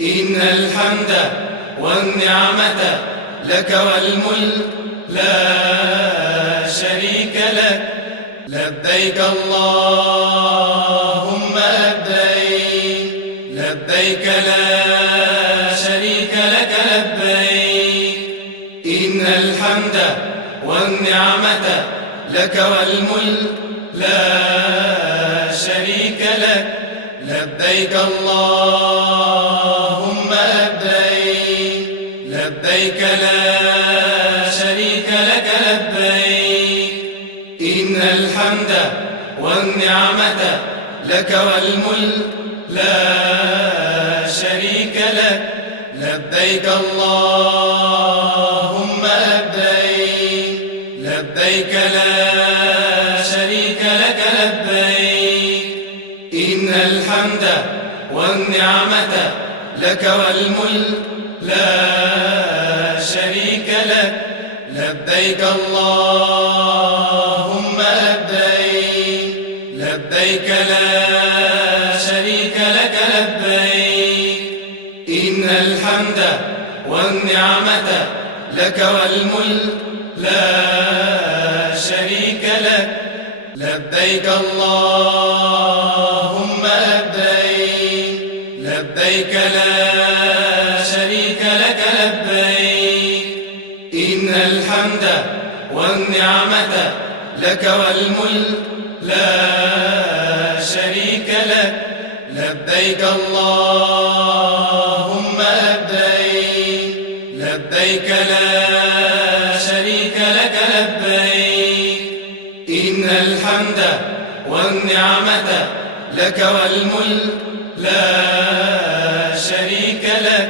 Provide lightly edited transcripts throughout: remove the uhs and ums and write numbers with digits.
إن الحمد والنعمة لك والملك لا شريك لك. لبيك اللهم لبيك، لبيك لا شريك لك لبيك. إن الحمد والنعمة لك والملك لا شريك لك. لبيك اللهم لبيك، لبيك لا شريك لك لبيك. إن الحمد والنعمة لك والملك لا شريك لك. لبيك اللهم لبيك، لبيك لا شريك لك لبيك. إن الحمد والنعمة لك والملك لا شريك لك. لبيك اللهم لبيك، لبيك لا شريك لك لبيك. إن الحمد والنعمة لك والملك لا شريك لك. لبيك اللهم لبيك، لبيك لا شريك لك لبيك. إن الحمد والنعمة لك والملك لا شريك لك. لبيك اللهم لبيك، لبيك لا شريك لك لبيك. إن الحمد والنعمة لك والملك لا شريك لك.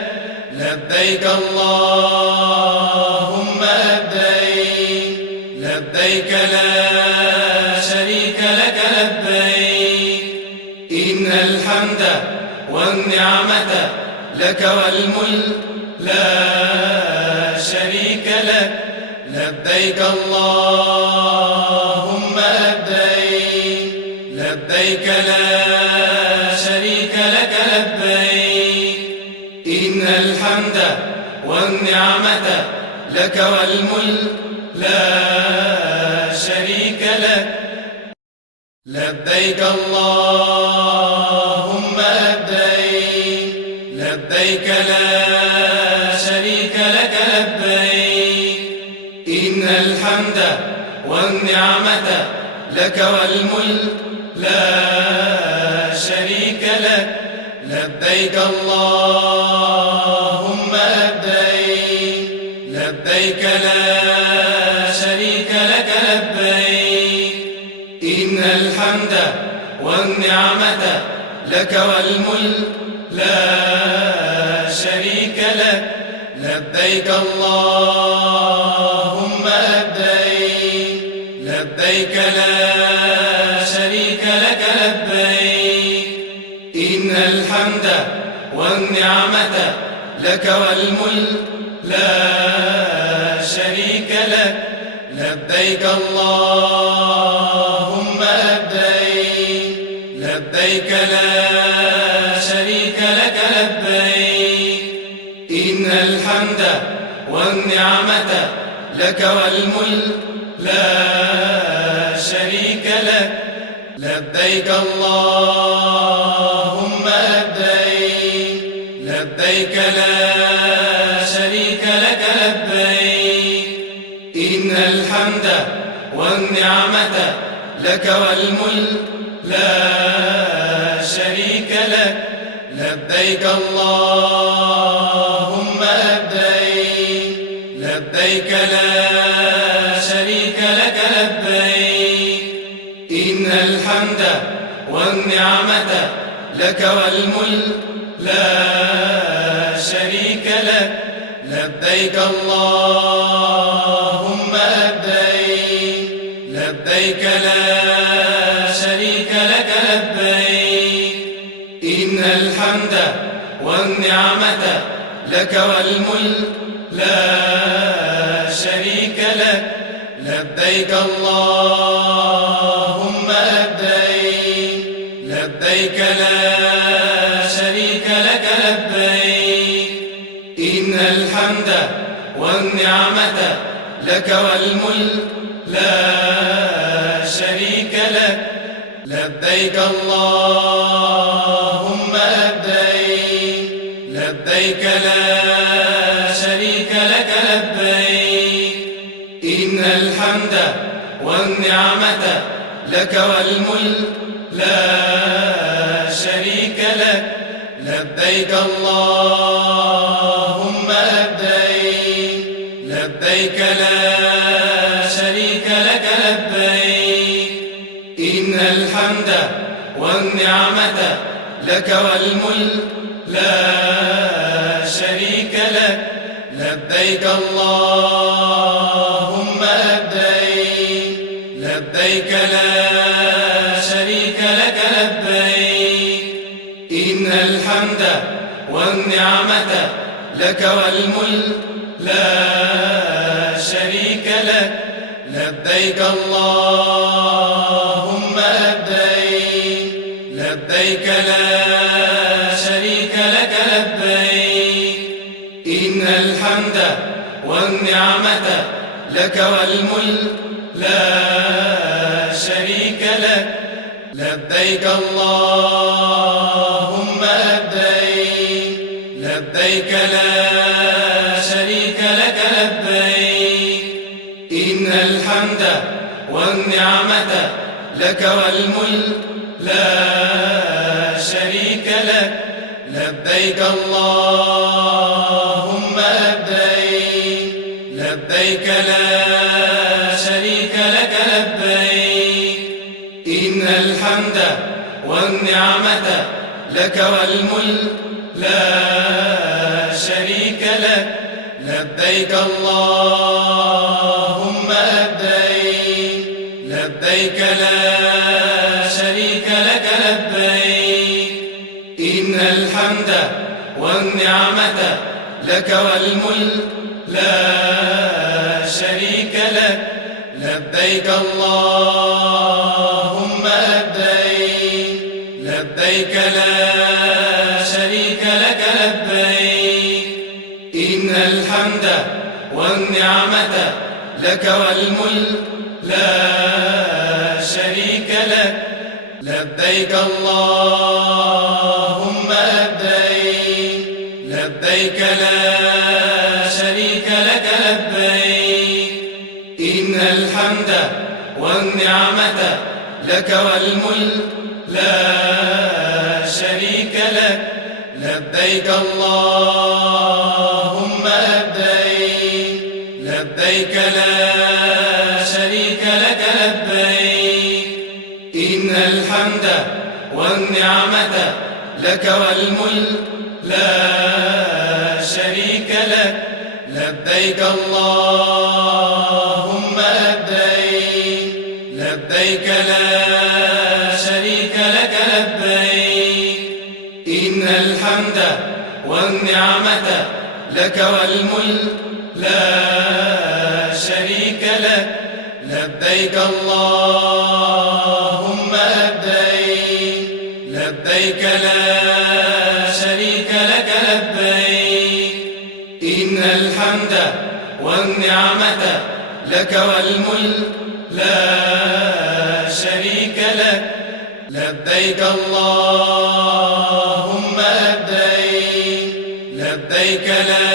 لبيك اللهم لبيك، لبيك لا شريك لك لبيك. إن الحمد والنعمة لك والملك لا شريك لك. لبيك اللهم لبيك، لبيك لا شريك لك لبيك. إن الحمد والنعمة لك والملك لا شريك لك. لبيك اللهم لبيك، لبيك لا شريك لك لبيك. إن الحمد والنعمة لك والملك لا شريك لك. لبيك اللهم لبيك، لبيك لا شريك لك لبيك. إن الحمد والنعمة لك والملك لا شريك لك. لبيك اللهم لبيك، لبيك لا شريك لك لبيك. إن الحمد والنعمة لك والملك لا شريك لك. لبيك اللهم لبيك، لبيك لا شريك لك لبيك. إن الحمد والنعمة لك والملك لا شريك لك. لبيك اللهم لبيك، لبيك لا شريك لك لبيك. إن الحمد والنعمة لك والملك لا شريك لك. لبيك اللهم لبيك، لبيك لا شريك لك لبيك. إن الحمد والنعمة لك والملك لا شريك لك. لبيك اللهم لبيك، لبيك لا شريك لك لبيك. إن الحمد والنعمة لك والملك لا شريك لك. لبيك اللهم لبيك، لبيك لا شريك لك لبيك. الحمد والنعمة لك والملك لا شريك لك. لبيك اللهم لبيك، لبيك لا شريك لك لبيك. إن الحمد والنعمة لك والملك لا شريك لك. لبيك اللهم لبيك، لبيك لا شريك لك لبيك. إن الحمد والنعمة لك والملك لا شريك لك. لبيك اللهم لبيك، لبيك لا شريك لك لبيك. إن الحمد والنعمة لك والملك لا شريك لك. لبيك اللهم لبيك، لبيك لا شريك لك لبيك. إن الحمد والنعمة لك والملك لا شريك لك. لبيك اللهم لبيك، لبيك لا شريك لك لبيك. إن الحمد والنعمة لك والملك لا شريك لك. لبيك اللهم لبيك، لبيك لا شريك لك لبيك. إن الحمد والنعمة لك والملك لا شريك لك. لبيك اللهم لبيك، لبيك لا شريك لك لبيك. إن الحمد والنعمة لك والملك لا شريك لك. لبيك اللهم لبيك، لبيك لا شريك لك لبيك. إن الحمد والنعمة لك والملك لا شريك لك. لبيك اللهم لبيك، لبيك لا شريك لك لبيك. إن الحمد والنعمة لك والملك لا شريك لك. لبيك اللهم لبيك، لبيك لا شريك لك لبيك. إن الحمد والنعمة لك والملك لا شريك لك. لبيك اللهم لبيك، لبيك لا شريك لك لبيك. إن الحمد والنعمة لك والملك لا شريك لك. لبيك اللهم لبيك، لبيك لا شريك لك لبيك. إن الحمد والنعمة لك والملك لا شريك لك. لبيك اللهم لبيك، لبيك لا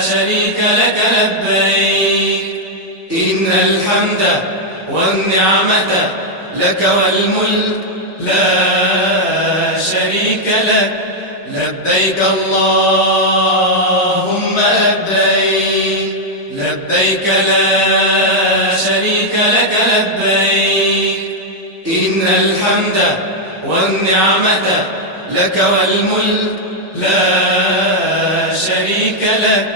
شريك لك لبيك. إن الحمد والنعمة لك والملك لا شريك لك. لبيك اللهم لبيك، لبيك لا شريك لك لبيك. إن الحمد والنعمة لك والملك لا شريك لك.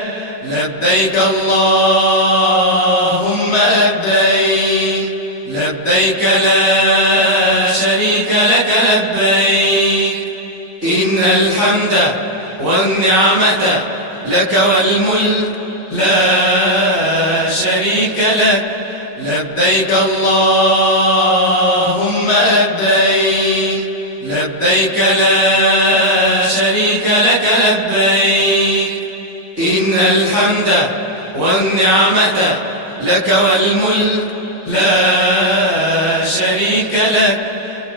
لبيك اللهم لبيك، لبيك لا شريك لك لبيك. إن الحمد والنعمة لك والملك لا شريك لك. لبيك اللهم لبيك، لبيك لا شريك لك لبيك. الحمد والنعمة لك والملك لا شريك لك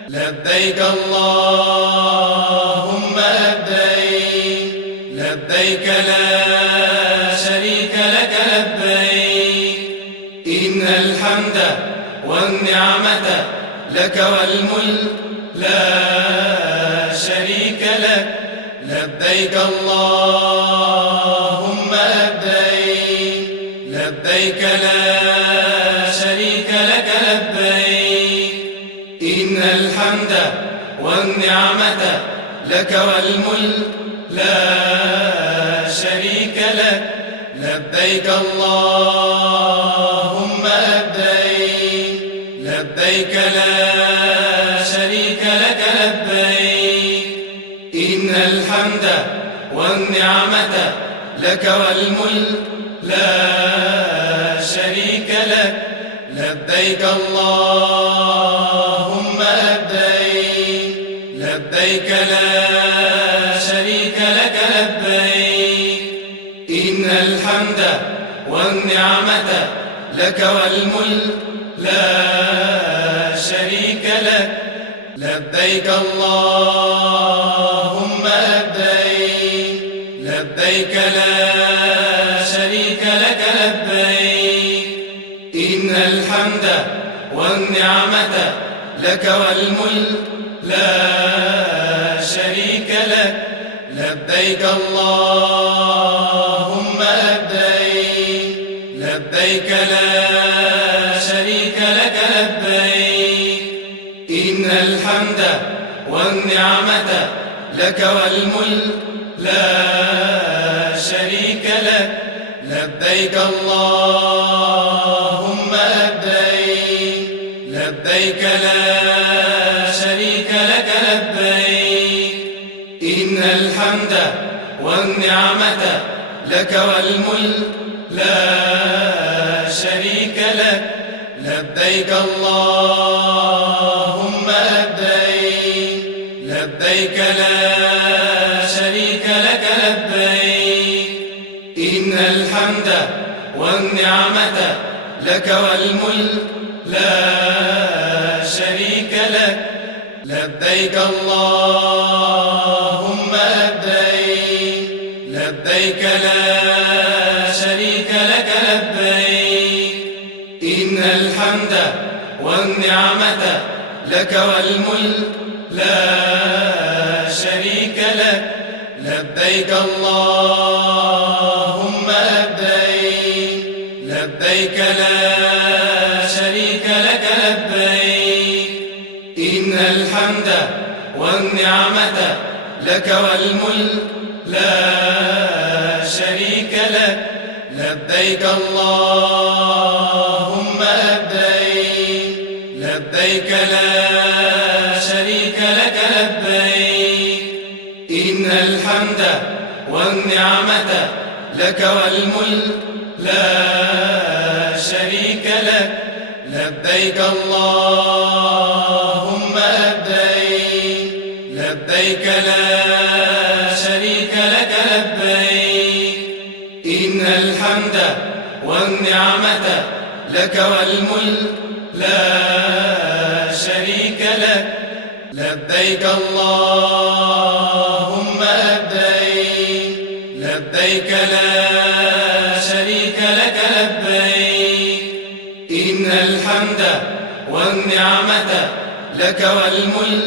لبيك اللهم لبيك لبيك لا شريك لك لبيك إن الحمد والنعمة لك والملك لا شريك لك لبيك اللهم لبيك لبيك لا شريك لك لبيك إن الحمد والنعمة لك والملك لا شريك لك لبيك اللهم لبيك لبيك لا شريك لك لبيك إن الحمد والنعمة لك والملك لا شريك لك لبيك اللهم لبيك لبيك لا شريك لك لبيك إن الحمد والنعمة لك والملك لا شريك لك لبيك اللهم لبيك لبيك لا شريك لك لبيك إن الحمد والنعمة لك والملك لا شريك لك لبيك اللهم لبيك لبيك لا شريك لك لبيك إن الحمد والنعمة لك والملك لا شريك لك لبيك اللهم لبيك لبيك لا شريك لك لبيك إن الحمد والنعمة لك والملك لا شريك لك لبيك اللهم لبيك لبيك لا شريك لك لبيك إن الحمد والنعمة لك والملك لا شريك لك لبيك اللهم لبيك لبيك لا شريك لك لبيك إن الحمد والنعمة لك والملك لا شريك لك لبيك اللهم لبيك لبيك لا شريك لك لبيك إن الحمد والنعمة لك والملك لا شريك لك لبيك اللهم لبيك لبيك لا شريك لك لبيك إن الحمد والنعمة لك والملك لا شريك لك لبيك اللهم لبيك لبيك لا شريك لك لبيك إن الحمد والنعمة لك والملك لا شريك لك لبيك اللهم لبيك لبيك لا شريك لك لبيك إن الحمد والنعمة لك والملك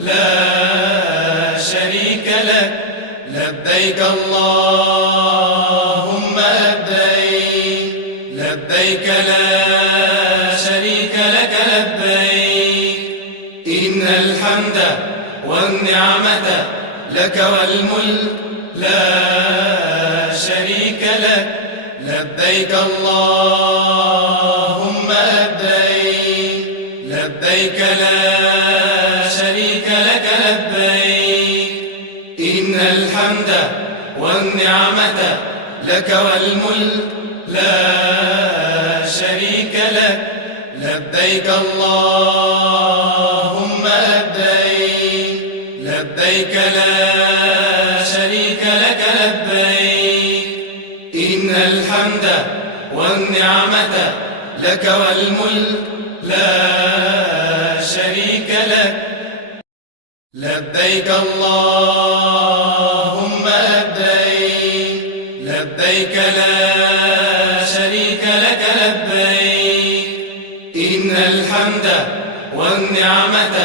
لا شريك لك لبيك اللهم لبيك لبيك لا شريك لك لبيك إن الحمد والنعمة لك والملك لا شريك لك لبيك اللهم لبيك لبيك لا شريك لك لبيك إن الحمد والنعمة لك والملك لا شريك لك لبيك اللهم لبيك لبيك لا شريك لك لبيك إن الحمد والنعمة لك والملك لا شريك لك. لبيك اللهم لبيك، لبيك لا شريك لك لبيك، إن الحمد والنعمة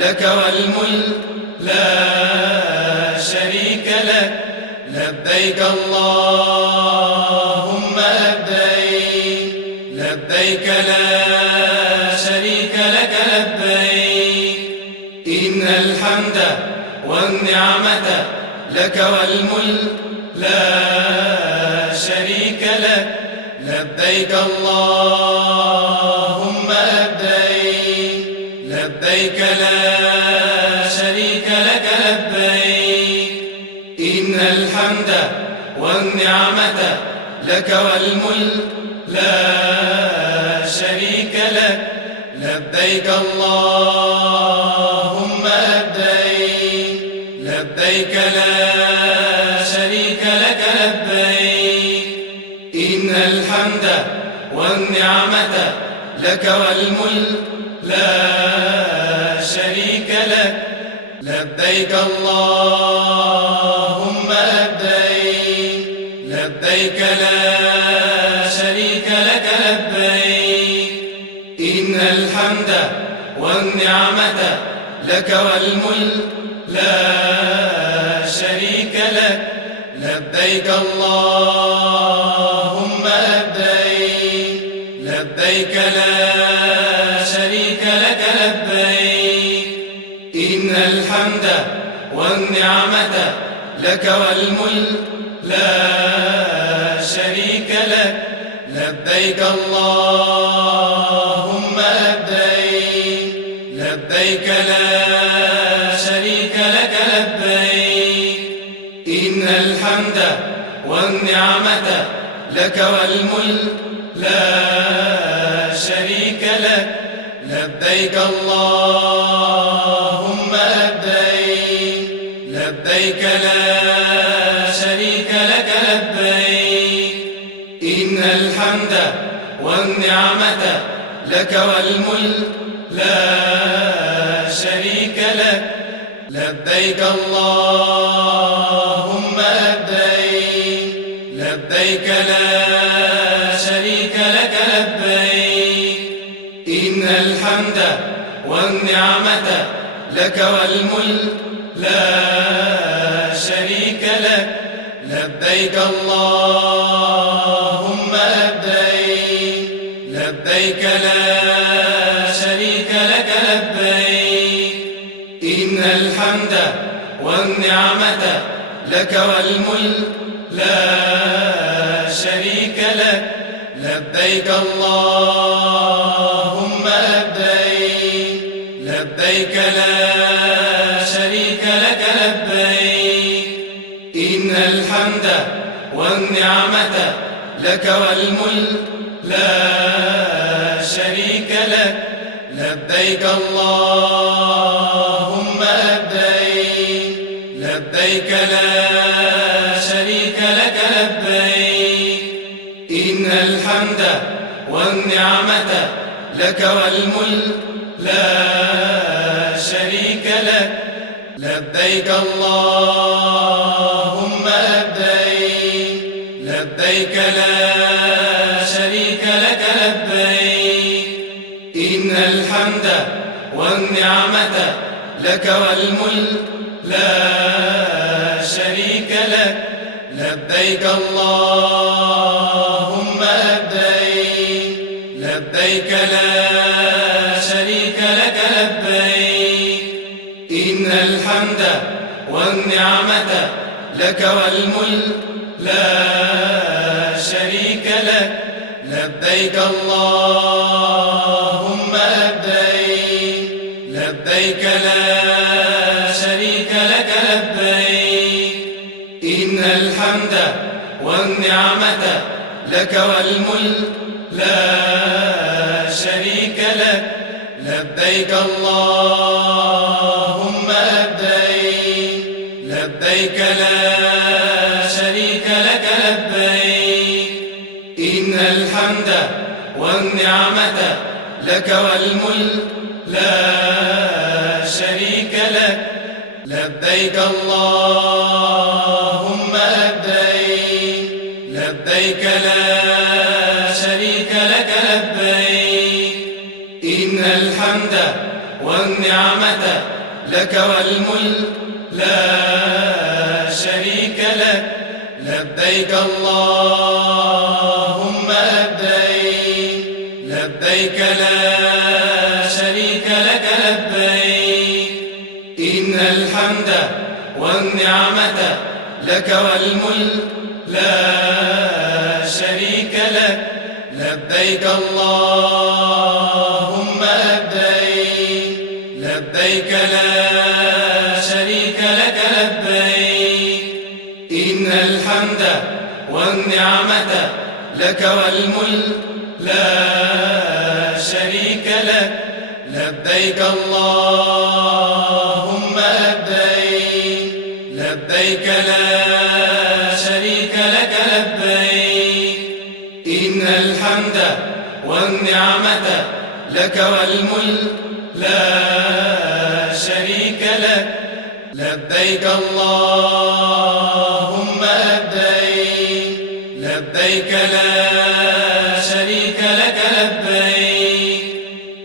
لك والملك لا شريك لك. لبيك اللهم لبيك، لبيك لا شريك لك لبيك، إن الحمد والنعمة لك والملك لا شريك لك. لبيك اللهم لبيك، لبيك لا شريك لك لبيك، إن الحمد والنعمة لك والملك لا شريك لك. لبيك اللهم لبيك، لبيك لا شريك لك لبيك، إن الحمد والنعمة لك والملك لا شريك لك. لبيك اللهم لبيك، لبيك لا شريك لك لبيك، إن الحمد والنعمة لك والملك لا شريك لك. لبيك اللهم لبيك، لبيك لا شريك لك لبيك، إن الحمد والنعمة لك والملك لا شريك لك. لبيك اللهم لبيك، لبيك لا شريك لك لبيك، إن الحمد والنعمة لك والملك لا شريك لك. لبيك اللهم لبيك، لبيك لا شريك لك لبيك، إن الحمد والنعمة لك والملك لا شريك لك. لبيك اللهم لبيك، لبيك لا شريك لك لبيك، إن الحمد والنعمة لك والملك لا شريك لك. لبيك اللهم لبيك، لبيك لا شريك لك لبيك، إن الحمد والنعمة لك والملك لا شريك لك. لبيك اللهم لبيك، لبيك لا شريك لك لبيك، إن الحمد والنعمة لك والملك لا شريك لك. لبيك اللهم لبيك، لبيك لا شريك لك لبيك، إن الحمد والنعمة لك والملك لا شريك لك. لبيك اللهم لبيك، لبيك لا شريك لك لبيك، إن الحمد والنعمة لك والملك لا شريك لك. لبيك اللهم لبيك، لبيك لا شريك لك لبيك، إن الحمد والنعمة لك والملك لا شريك لك. لبيك اللهم لبيك، لبيك لا شريك لك لبيك، إن الحمد والنعمة لك والملك لا شريك لك. لبيك اللهم لبيك، لبيك لا شريك لك لبيك، الحمد والنعمة لك والملك لا شريك لك. لبيك اللهم لبيك، لبيك لا شريك لك لبيك. إن الحمد والنعمة لك والملك لا شريك لك. لبيك اللهم لبيك، لبيك لا شريك لك لبيك. إن الحمد والنعمة لك والملك لا شريك لك. لبيك اللهم لبيك، لبيك لا شريك لك لبيك. إن الحمد والنعمة لك والملك لا شريك لك. لبيك اللهم لبيك، لبيك لا شريك لك لبيك. إن الحمد والنعمة لك والملك لا شريك لك. لبيك اللهم لبيك، لبيك لا شريك لك لبيك.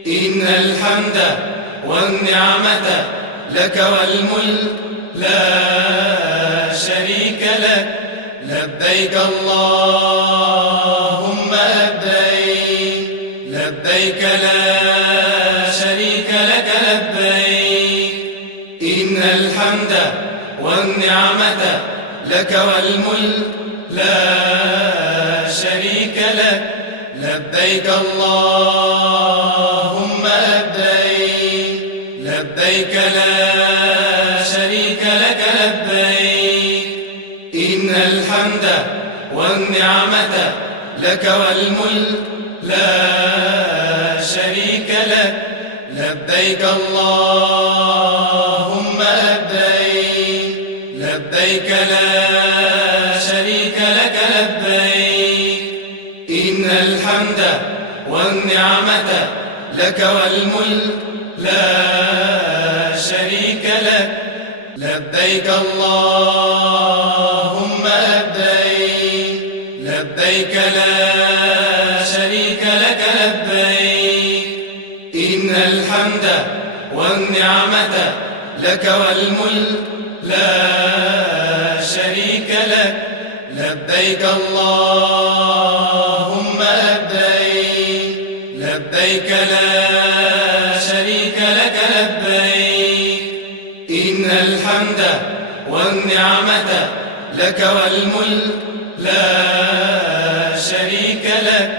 إن الحمد والنعمة لك والملك لا شريك لك. لبيك اللهم لبيك، لبيك لا شريك لك لبيك. إن الحمد والنعمة لك والملك لا شريك لك. لبيك اللهم لبيك، لبيك لا شريك لك لبيك. إن الحمد والنعمة لك والملك لا شريك لك. لبيك اللهم لبيك، لبيك لا شريك لك لبيك. إن الحمد والنعمة لك والملك لا شريك لك. لبيك اللهم لبيك، لبيك لا شريك لك لبيك. إن الحمد والنعمة لك والملك لا شريك لك. لبيك اللهم لبيك، لبيك لا شريك لك لبيك. إن الحمد والنعمة لك والملك لا شريك لك.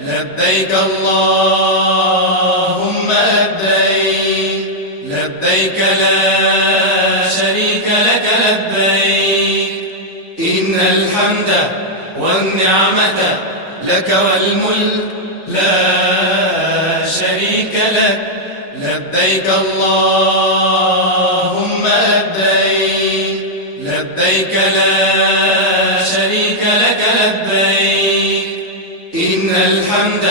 لبيك اللهم لبيك، لبيك لا شريك لك لبيك. إن الحمد والنعمة لك والملك لا شريك لك. لبيك اللهم لبيك، لبيك لا شريك لك لبيك. إن الحمد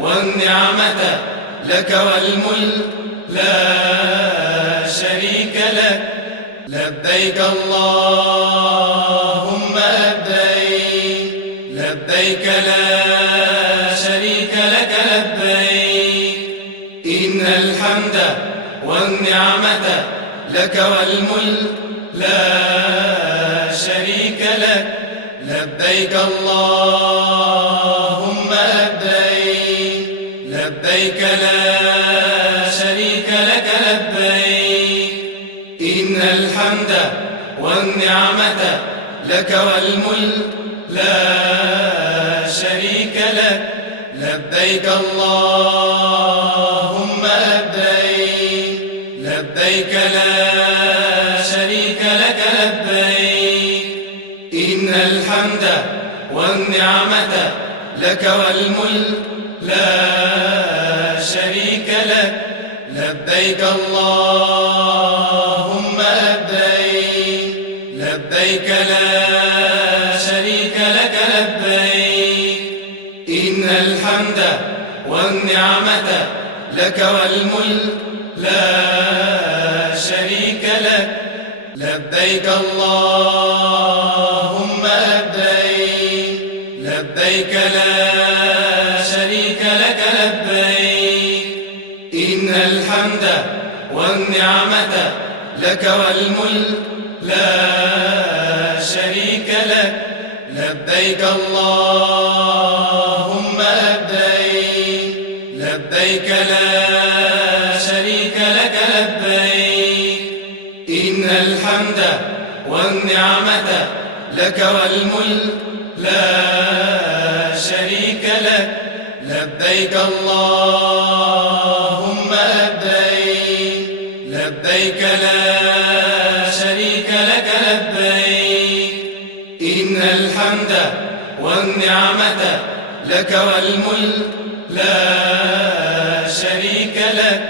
والنعمة لك والملك لا شريك لك. لبيك اللهم لبيك، لبيك لا شريك لك لبيك. إن الحمد والنعمة لك والملك لا شريك لك. لبيك اللهم لبيك، لبيك لا شريك لك لبيك. إن الحمد والنعمة لك والملك لا شريك لك. لبيك اللهم لبيك، لبيك لا شريك لك لبيك. إن الحمد والنعمة لك والملك لا شريك لك. لبيك اللهم لبيك، لبيك لا شريك لك لبيك. إن الحمد والنعمة لك والملك لا شريك لك لبيك اللهم لبيك لبيك لا شريك لك لبيك إن الحمد والنعمة لك والملك لا شريك لك لبيك اللهم لبيك لبيك لا شريك لك لبيك إن الحمد والنعمة لك والملك لا شريك لك لبيك اللهم لبيك لبيك لا شريك لك لبيك إن الحمد والنعمة لك والملك لا شريك لك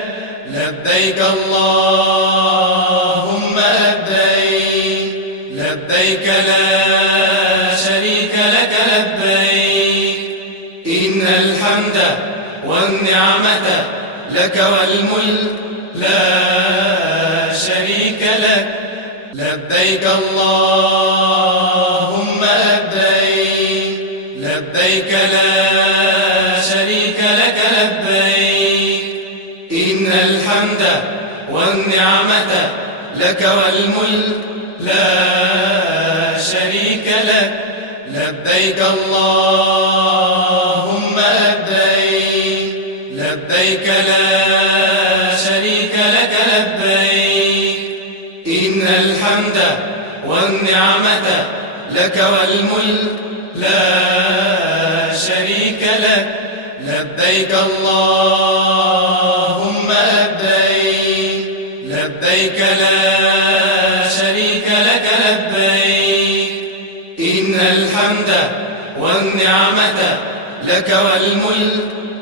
لبيك اللهم لبيك لبيك لا شريك لك لبيك إن الحمد والنعمة لك والملك لا شريك لك لبيك اللهم لبيك لبيك لا شريك لك لبيك إن الحمد والنعمة لك والملك لا شريك لك لبيك اللهم لبيك لبيك لا شريك لك لبيك إن الحمد والنعمة لك والملك لا شريك لك لبيك اللهم لبيك لبيك لا شريك لك لبيك إن الحمد والنعمة لك والملك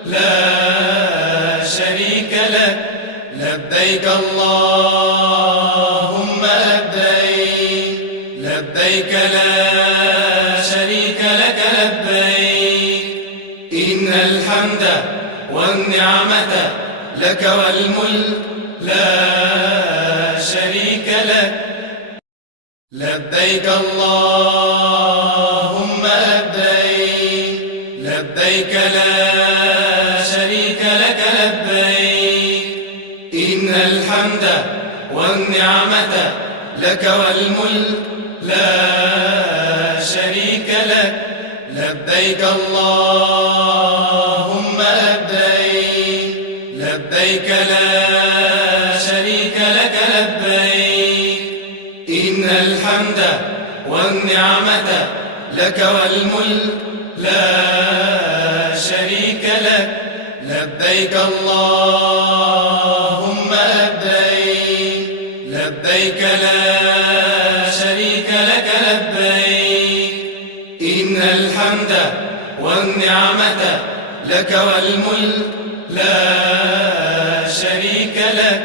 لا شريك لك لبيك اللهم لبيك لبيك لا شريك لك لبيك إن الحمد والنعمة لك والملك لا شريك لك لبيك اللهم لبيك لبيك لا شريك لك لبيك إن الحمد والنعمة لك والملك لا شريك لك لبيك اللهم لبيك لبيك لا شريك لك لبيك إن الحمد والنعمة لك والملك لا شريك لك لبيك اللهم لبيك لبيك لا شريك لك لبيك إن الحمد والنعمة لك والملك لا شريك لك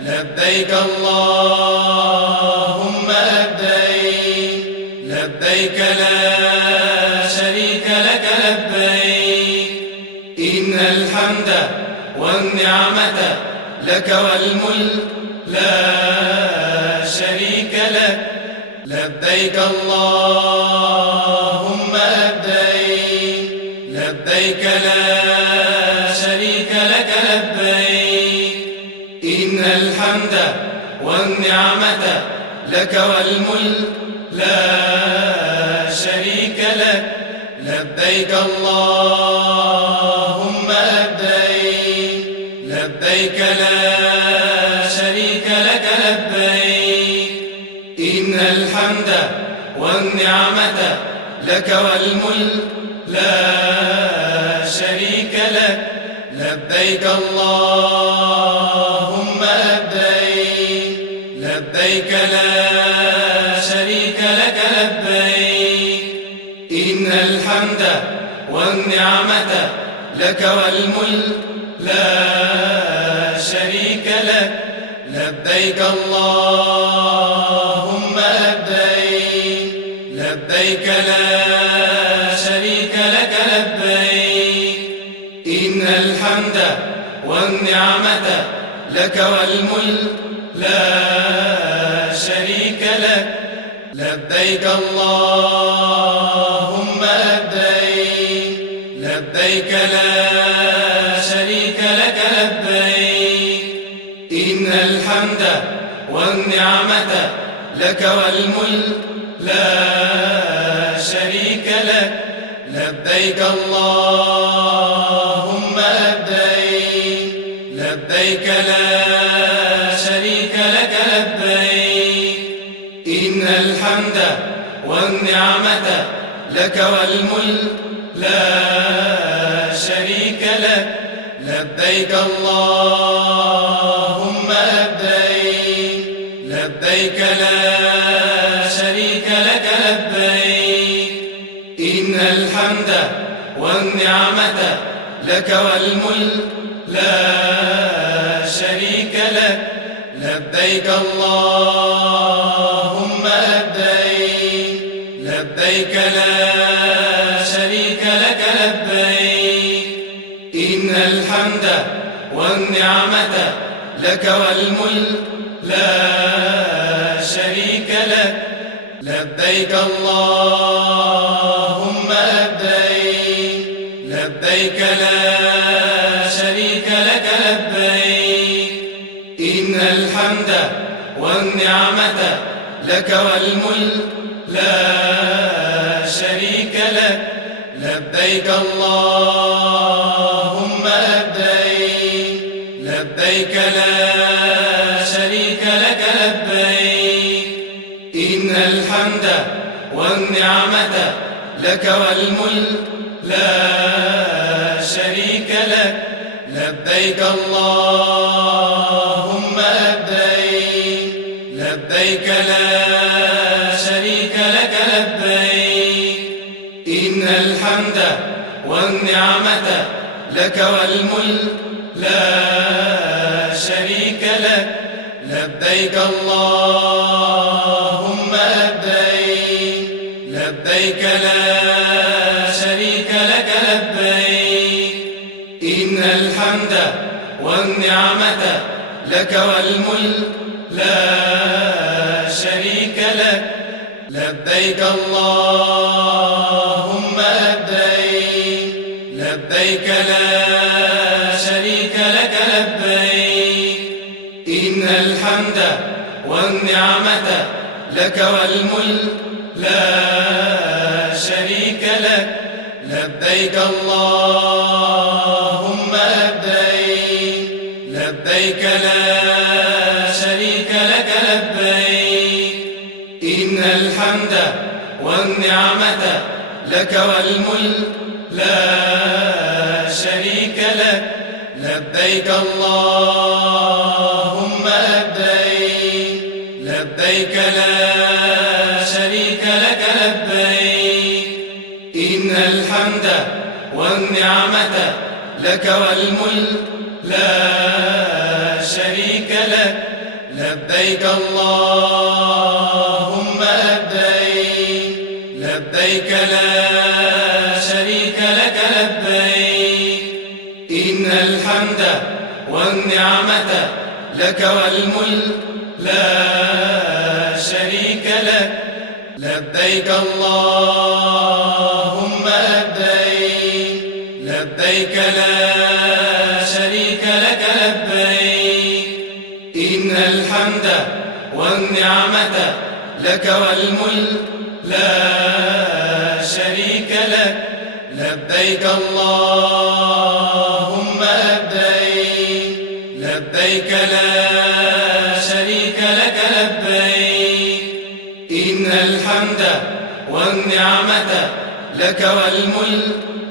لبيك اللهم لبيك لبيك لا شريك لك لبيك إن الحمد والنعمة لك والملك لا شريك لك لبيك اللهم لبيك لبيك لا شريك لك لبيك إن الحمد والنعمة لك والملك لا شريك لك لبيك اللهم لبيك لبيك لا شريك لك لبيك إن الحمد والنعمة لك والملك لا شريك لك لبيك اللهم لبيك لبيك لا شريك لك لبيك إن الحمد والنعمة لك والملك لا شريك لك لبيك اللهم لبيك لبيك لا شريك لك لبيك إن الحمد والنعمة لك والملك لا شريك لك لبيك اللهم لبيك لبيك لا شريك لك لبيك إن الحمد والنعمة لك والملك لا شريك لك لبيك اللهم لبيك لبيك لا شريك لك لبيك إن الحمد والنعمة لك والملك لا شريك لك لبيك اللهم لبيك لبيك لا شريك لك لبيك إن الحمد والنعمة لك والملك لا شريك لك لبيك اللهم لبيك لبيك لا شريك لك لبيك إن الحمد والنعمة لك والملك لا شريك لك لبيك اللهم لبيك لبيك لا شريك لك لبيك إن الحمد والنعمة لك والملك لا شريك لك لبيك اللهم لبيك لبيك لا شريك لك لبيك إن الحمد والنعمة لك والملك لا شريك لك لبيك اللهم لبيك لبيك لا شريك لك لبيك إن الحمد والنعمة لك والملك لا شريك لك لبيك اللهم لبيك لبيك لا شريك لك لبيك إن الحمد والنعمة لك والملك لا شريك لك لبيك اللهم لبيك لبيك لا شريك لك لبيك إن الحمد والنعمة لك والملك لا شريك لك لبيك اللهم لبيك لبيك لا شريك لك لبيك إن الحمد والنعمة لك والملك لا شريك لك لبيك اللهم لبيك لبيك لا شريك لك لبيك إن الحمد والنعمة لك والملك لا شريك لك لبيك اللهم لبيك لبيك لا شريك لك لبيك إن الحمد والنعمة لك والملك لا شريك لك لبيك اللهم لبيك لبيك لا شريك لك لبيك إن الحمد والنعمة لك والملك لا شريك لك لبيك اللهم لبيك لبيك لا شريك لك لبيك إن الحمد والنعمة لك والملك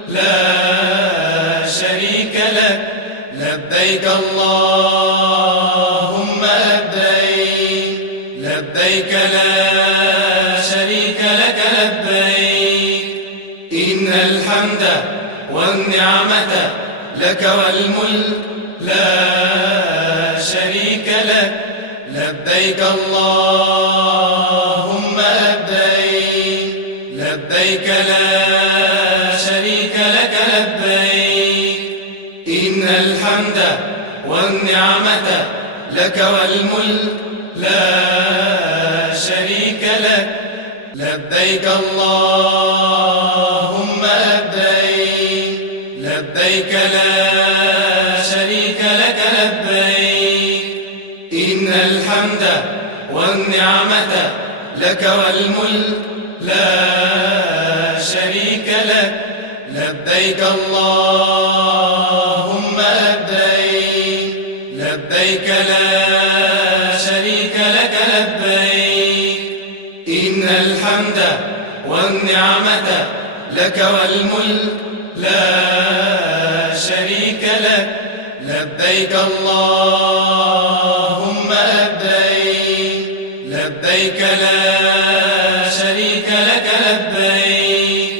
لا شريك لك لبيك اللهم لبيك لبيك لا شريك لك لبيك إن الحمد والنعمة لك والملك لا شريك لك لبيك اللهم لبيك لبيك لا شريك لك لبيك إن الحمد والنعمة لك والملك لا شريك لك لبيك اللهم لبيك لبيك لا شريك لك لبيك إن الحمد والنعمة لك والملك لا شريك لك لبيك اللهم لبيك لبيك لا شريك لك لبيك إن الحمد والنعمة لك والملك لا شريك لك لبيك اللهم لبيك لبيك لا شريك لك لبيك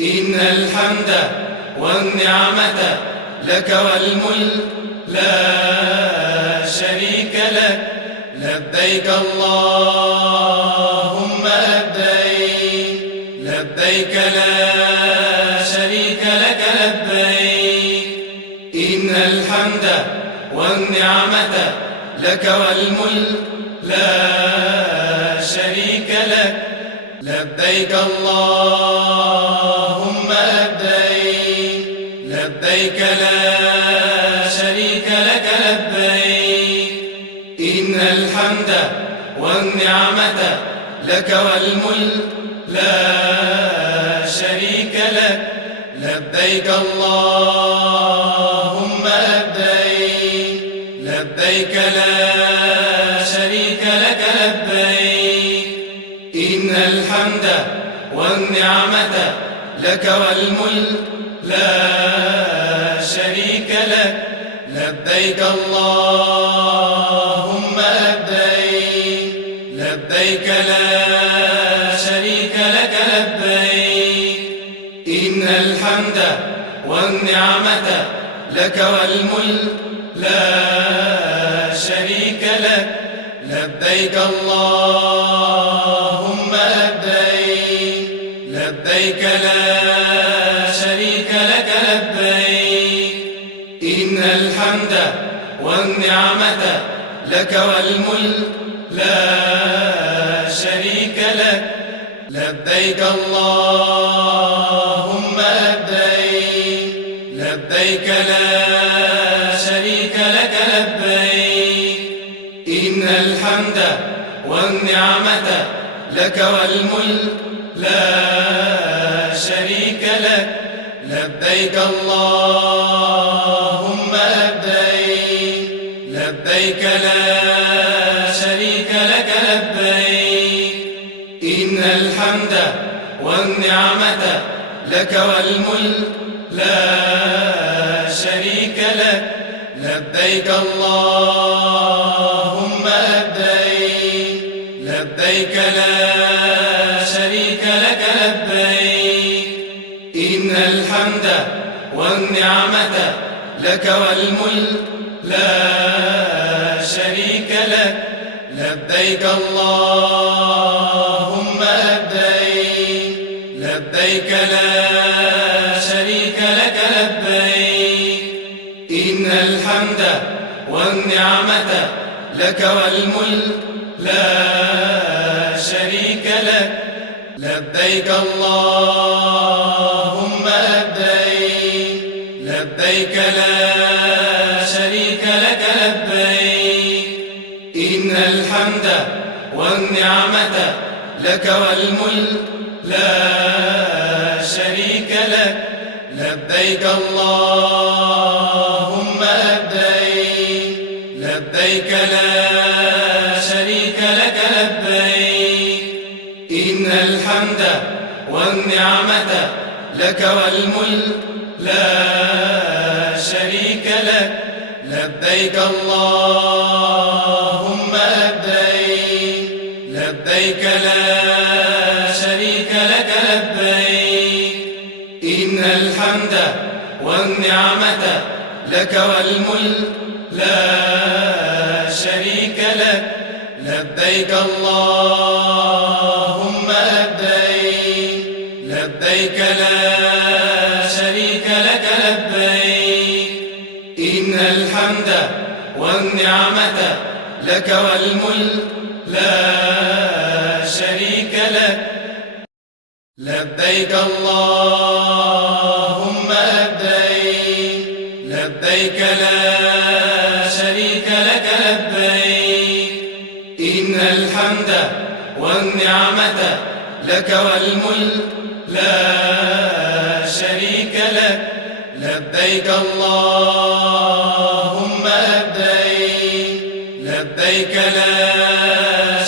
إن الحمد والنعمة لك والملك لا شريك لك لبيك اللهم لبيك لبيك لا شريك لك لبيك إن الحمد والنعمة لك والملك لا شريك لك لبيك اللهم لبيك لبيك لا شريك لك لبيك إن الحمد والنعمة لك والملك لا شريك لك لبيك اللهم لبيك لبيك لا شريك لك لبيك إن الحمد والنعمة لك والملك لا شريك لك لبيك اللهم لبيك لبيك لا شريك لك لبيك إن الحمد والنعمة لك والملك لا شريك لك لبيك اللهم لبيك لبيك لا شريك لك لبيك إن الحمد والنعمة لك والملك لا شريك لك لبيك اللهم لبيك لبيك لا شريك لك لبيك إن الحمد والنعمة لك والملك لا شريك لك لبيك اللهم لبيك لبيك لا شريك لك لبيك إن الحمد والنعمة لك والملك لا شريك لك لبيك اللهم لبيك لبيك لا شريك لك لبيك إن الحمد والنعمة لك والملك لا شريك لك لبيك اللهم لبيك لبيك لا شريك لك لبيك إن الحمد والنعمة لك والملك لا شريك لك لبيك اللهم لبيك لبيك لا شريك لك لبيك إن الحمد والنعمة لك والملك لا شريك لك لبيك اللهم لبيك لبيك لا شريك لك لبيك إن الحمد والنعمة لك والملك لا شريك لك لبيك اللهم لبيك لبيك لا شريك لك لبيك إن الحمد والنعمة لك والملك لا شريك لك لبيك اللهم لبيك لبيك لا شريك لك لبيك الحمد والنعمة لك والملك لا شريك لك. لبيك اللهم لبيك، لبيك لا شريك لك لبيك، إن الحمد والنعمة لك والملك لا شريك لك. لبيك اللهم لبيك، لبيك لا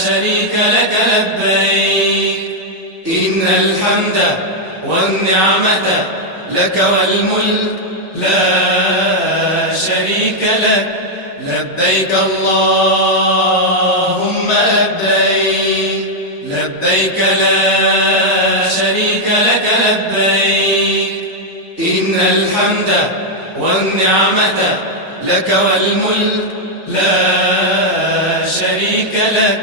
شريك لك لبيك، إن الحمد والنعمة لك والملك لا شريك لك. لبيك اللهم لبيك، لبيك لا شريك لك لبيك، إن الحمد والنعمة لك والملك لا شريك لك.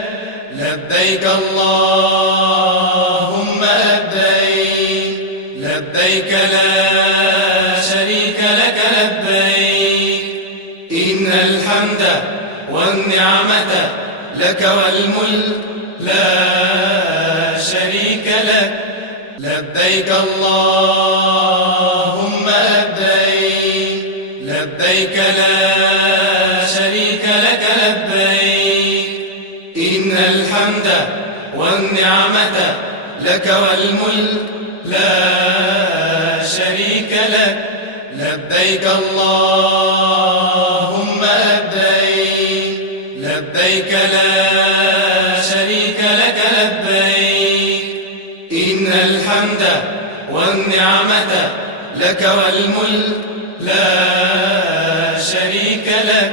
لبيك اللهم لبيك، لبيك لا شريك لك لبيك، إن الحمد والنعمة لك والملك لا شريك لك. لبيك اللهم لبيك، لبيك لا شريك لك لبيك، إن الحمد والنعمة لك والملك لا شريك لك. لبيك اللهم لبيك، لبيك لا شريك لك لبيك، إن الحمد والنعمة لك والملك لا شريك لك.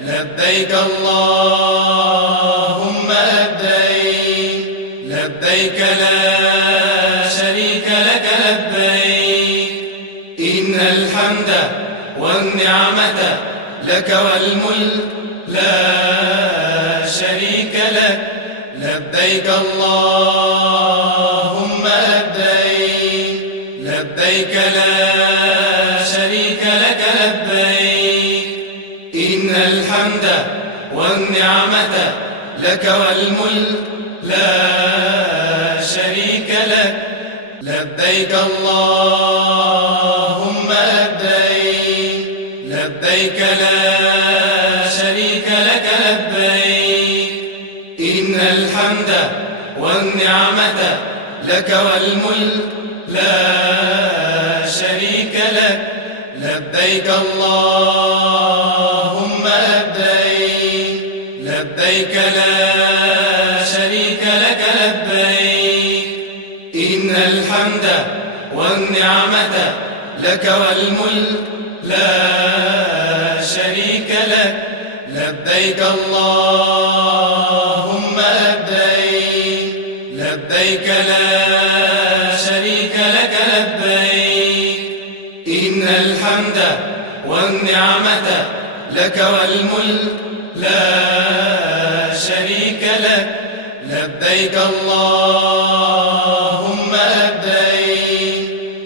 لبيك اللهم لبيك، لبيك لا شريك لك لبيك، إن الحمد والنعمة لك والملك لا شريك لك. لبيك اللهم لبيك، لبيك لا شريك لك لبيك، إن الحمد والنعمة لك والملك لا شريك لك. لبيك اللهم لبيك، لبيك لا شريك لك لبيك، إن الحمد والنعمة لك والملك لا شريك لك. لبيك اللهم لبيك، لبيك لا شريك لك لبيك، إن الحمد والنعمة لك والملك لا شريك لك. لبيك اللهم لبيك، لبيك لا شريك لك لبيك، إن الحمد والنعمة لك والملك لا شريك لك. لبيك اللهم لبيك،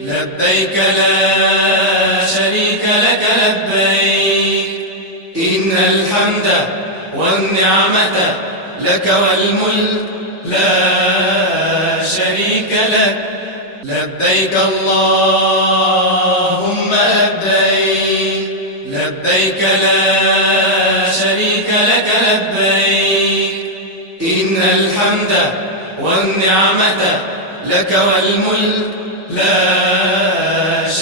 لبيك لا شريك لك لبيك، إن الحمد والنعمة لك والملك لا شريك لك. لبيك اللهم لبيك، لبيك لا شريك لك لبيك، إن الحمد والنعمة لك والملك لا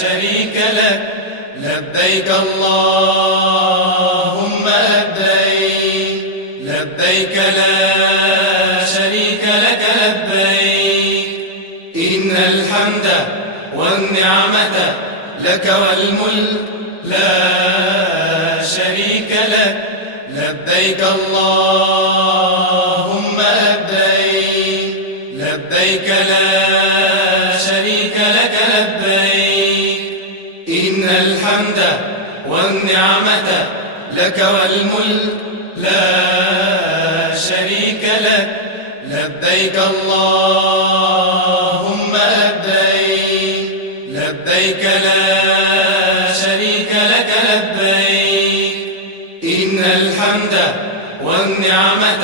شريك لك. لبيك اللهم لبيك، لبيك لا شريك لك لبيك، إن الحمد والنعمة لك والملك لا شريك لك. لبيك اللهم لبيك، لبيك لا شريك لك لبيك، إن الحمد والنعمة لك والملك لا شريك لك. لبيك اللهم لبيك، لبيك لا شريك لك لبيك، الحمد والنعمة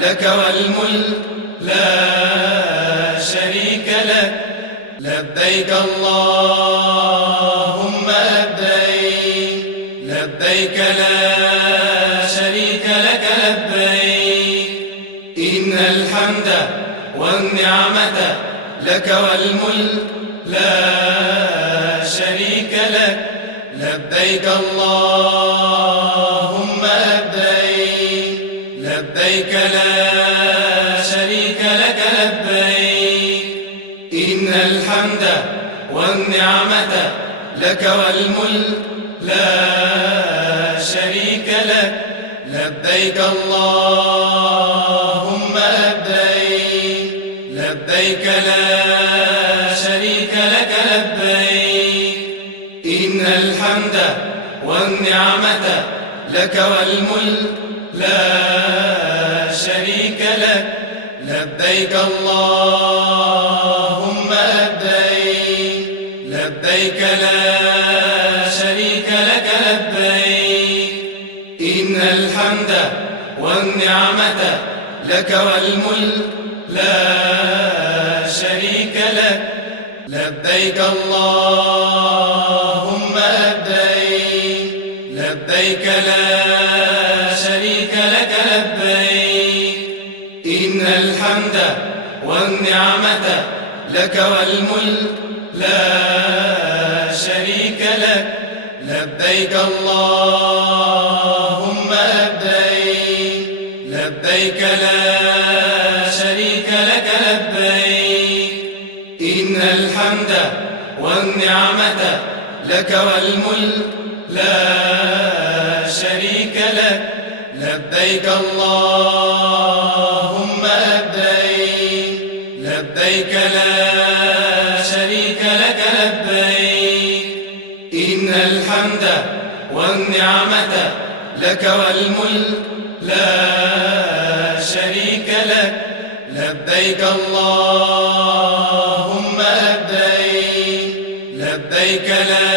لك والملك لا شريك لك. لبيك اللهم لبيك، لبيك لا شريك لك لبيك. إن الحمد والنعمة لك والملك لا شريك لك. لبيك اللهم لبيك، لبيك لا شريك لك لبيك. إن الحمد والنعمة لك والملك لا شريك لك. لبيك اللهم لبيك، لبيك لا شريك لك لبيك. إن الحمد والنعمة لك والملك لا شريك لك. لبيك اللهم لبيك، لبيك لا شريك لك لبيك. إن الحمد والنعمة لك والملك لا شريك لك. لبيك اللهم لبيك، لبيك لا شريك لك لبيك. إن الحمد والنعمة لك والملك لا شريك لك. لبيك اللهم لبيك، لبيك لا شريك لك لبيك. إن الحمد والنعمة لك والملك لا شريك لك. لبيك اللهم لبيك، لبيك لا شريك لك لبيك. إن الحمد والنعمة لك والملك لا شريك لك. لبيك اللهم لبيك، لبيك لا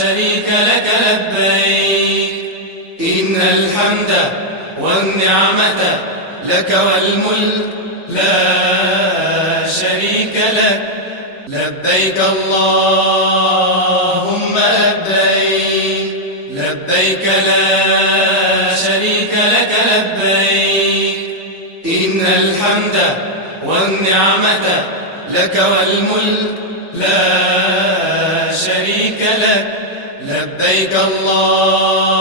شريك لك لبيك. إن الحمد والنعمة لك والملك لا شريك لك. لبيك اللهم لبيك، لبيك لا شريك لك لبيك. إن الحمد والنعمة لك والملك لا شريك لك. لبيك الله